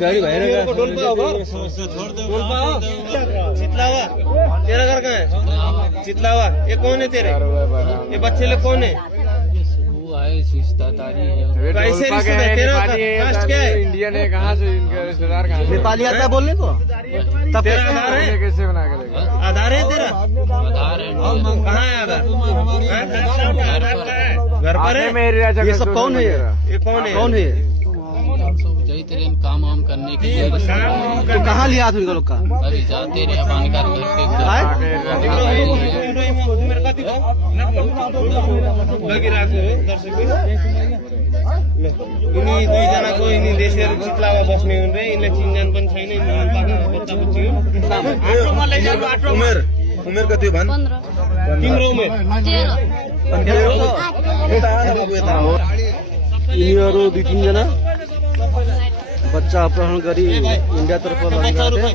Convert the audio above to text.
गाड़ी भाई चितलावा तेरा घर कहाँ है? चितलावा ये कौन है तेरे? ये बच्चे लोग कौन है? कैसे रिश्तेदार तेरा कास्ट क्या है? इंडियन है, कहाँ से इनके रिश्तेदार कहाँ से? नेपाली आता है बोलने को? तब तेरा आधार है? कैसे बना के देगा? आधार है तेरा? कहाँ है आधार? घर पर है? ये सब कौन है? ये कौन है? कौन है? काम वाम करने के लिए तो कहाँ लिया था लोग का? अभी जाते रहे पानी का यिनी दुईजनाको यिनी देशहरू चितलावा बस्ने हुन् रे यिनले चिनजान पनि छैन बच्चा बच्ची उमेर उमेर कति भन्? तिम्रो उमेर यिनीहरू दुई तीनजना बच्चा अपहरण गरी इन्डियातर्फ लगिरहेका थिए।